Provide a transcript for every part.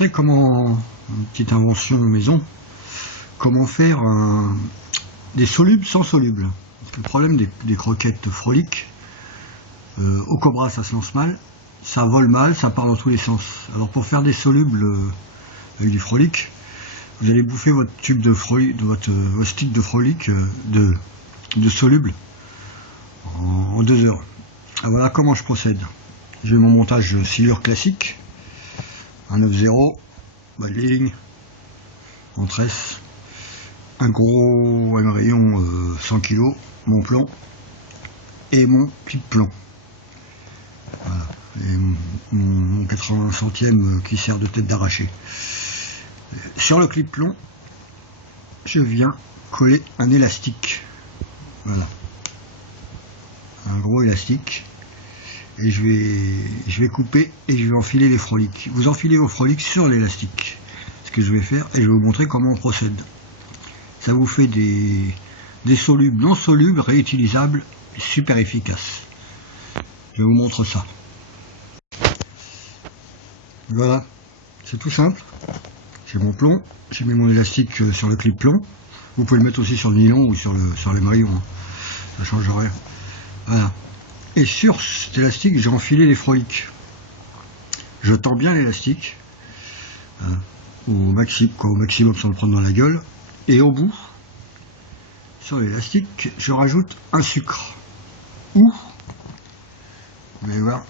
montrer comment, une petite invention maison, comment faire des solubles sans solubles. Parce que le problème des croquettes Frolic, au Cobra ça se lance mal, ça vole mal, ça part dans tous les sens. Alors pour faire des solubles avec du Frolic, vous allez bouffer votre tube de Frolic, votre stick de Frolic de soluble en 2 heures. Alors voilà comment je procède. J'ai mon montage silure classique, un 9-0, bas de ligne, en tresse, un rayon 100 kg, mon plomb et mon clip plomb. Voilà. Et mon 80 centièmes qui sert de tête d'arraché. Sur le clip plomb, je viens coller un élastique. Voilà. Un gros élastique. Et je vais couper et je vais enfiler les Frolic. Vous enfilez vos Frolic sur l'élastique. Ce que je vais faire, et je vais vous montrer comment on procède. Ça vous fait des solubles non solubles, réutilisables, super efficaces. Je vous montre ça. Voilà, c'est tout simple. J'ai mon plomb, j'ai mis mon élastique sur le clip plomb. Vous pouvez le mettre aussi sur le nylon ou sur les maillons, hein. Ça change rien. Voilà. Et sur cet élastique, j'ai enfilé les Frolic. Je tends bien l'élastique au maximum sans le prendre dans la gueule. Et au bout, sur l'élastique, je rajoute un sucre. Ou, vous allez voir,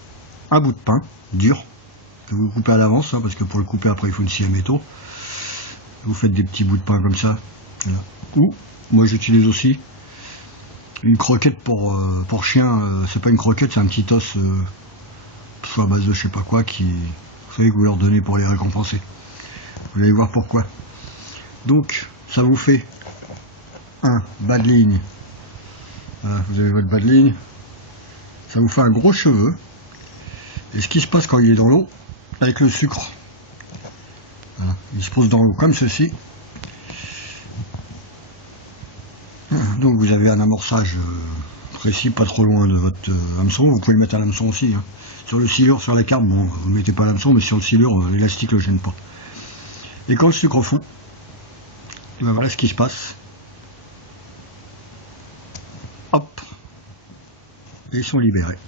un bout de pain dur. Que vous coupez à l'avance, hein, parce que pour le couper après il faut une scie à métaux. Vous faites des petits bouts de pain comme ça. Voilà. Ou, moi j'utilise aussi une croquette pour chien. C'est pas une croquette, c'est un petit os à base de je sais pas quoi qui, vous savez, que vous leur donnez pour les récompenser. Vous allez voir pourquoi. Donc ça vous fait un bas de ligne. Voilà, vous avez votre bas de ligne. Ça vous fait un gros cheveu. Et ce qui se passe quand il est dans l'eau, avec le sucre, voilà, il se pose dans l'eau comme ceci. Donc vous avez un amorçage précis, pas trop loin de votre hameçon. Vous pouvez le mettre à l'hameçon aussi, hein. Sur le silure, sur la carpe, bon, vous ne mettez pas l'hameçon, mais sur le silure, l'élastique ne le gêne pas. Et quand le sucre fond, et ben voilà ce qui se passe. Hop, et ils sont libérés.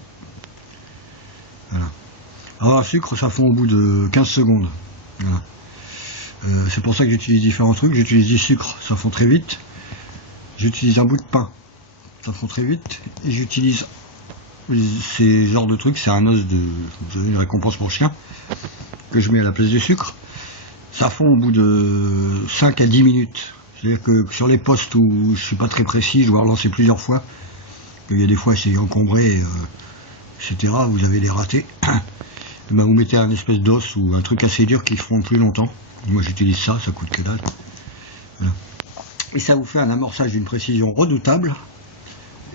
Voilà. Alors le sucre, ça fond au bout de 15 secondes. Voilà. C'est pour ça que j'utilise différents trucs. J'utilise du sucre, ça fond très vite. J'utilise un bout de pain, ça fond très vite. Et j'utilise ces genres de trucs, c'est un os de, vous avez une récompense pour chien, que je mets à la place du sucre. Ça fond au bout de 5 à 10 minutes. C'est-à-dire que sur les postes où je suis pas très précis, je dois relancer plusieurs fois. Il y a des fois c'est encombré, etc. Vous avez des ratés. Et ben vous mettez un espèce d'os ou un truc assez dur qui fond plus longtemps. Moi j'utilise ça, ça coûte que dalle. Voilà. Et ça vous fait un amorçage d'une précision redoutable.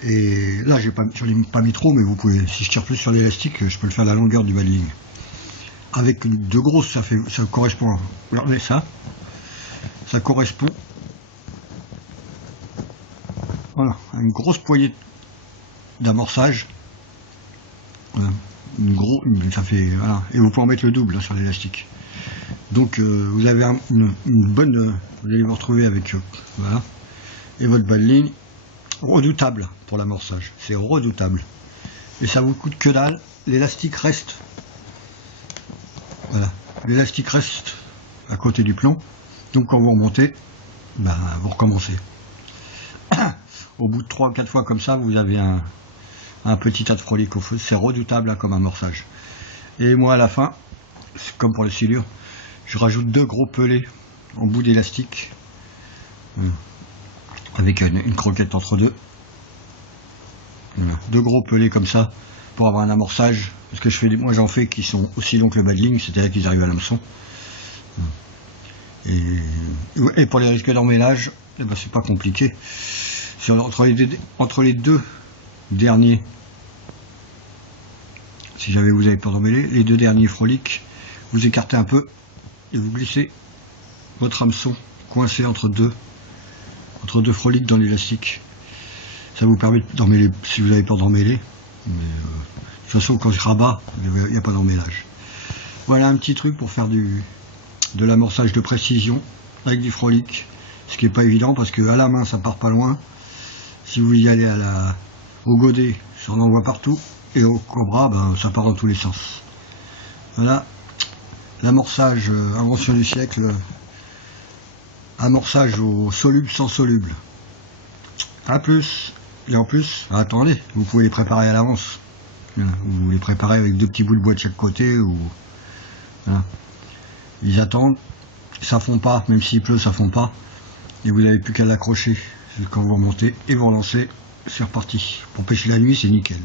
Et là j'en ai pas mis trop, mais vous pouvez, si je tire plus sur l'élastique, je peux le faire à la longueur du bas de ligne. Avec de grosses, ça correspond. Regardez ça. Ça correspond. Voilà, à une grosse poignée d'amorçage. Voilà. Ça fait, voilà. Et vous pouvez en mettre le double, hein, sur l'élastique. Donc vous avez une bonne, vous allez vous retrouver avec voilà, et votre bas de ligne redoutable pour l'amorçage, c'est redoutable, et ça vous coûte que dalle. L'élastique reste, voilà, l'élastique reste à côté du plomb, donc quand vous remontez, ben, vous recommencez. Au bout de 3 ou 4 fois comme ça, vous avez un petit tas de Frolic au feu. C'est redoutable, hein, comme amorçage. Et moi à la fin, comme pour le silure, je rajoute 2 gros pelets en bout d'élastique, avec une croquette entre deux. Voilà. 2 gros pelets comme ça pour avoir un amorçage. Parce que moi j'en fais qui sont aussi longs que le bas de ligne, c'est-à-dire qu'ils arrivent à l'hameçon. Et pour les risques d'emmêlage, eh ben, c'est pas compliqué. Entre les deux derniers, si jamais vous avez peur d'emmêler, les 2 derniers Frolic, vous écartez un peu et vous glissez votre hameçon coincé entre deux Frolic dans l'élastique. Ça vous permet d'emmêler si vous avez peur d'emmêler. Mais de toute façon, quand je rabat, il n'y a pas d'emmêlage. Voilà un petit truc pour faire du de l'amorçage de précision avec du Frolic, ce qui n'est pas évident parce que à la main ça part pas loin. Si vous y allez au godet, ça en envoie partout, et au Cobra, ben, ça part dans tous les sens. Voilà, l'amorçage, invention du siècle, amorçage au soluble sans soluble. A plus, et en plus, attendez, vous pouvez les préparer à l'avance. Vous les préparez avec 2 petits bouts de bois de chaque côté, ou voilà. Ils attendent, ça fond pas, même s'il pleut, ça fond pas, et vous n'avez plus qu'à l'accrocher quand vous remontez et vous relancez, c'est reparti. Pour pêcher la nuit, c'est nickel.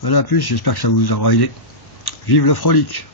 Voilà, à plus, j'espère que ça vous aura aidé. Vive le Frolic!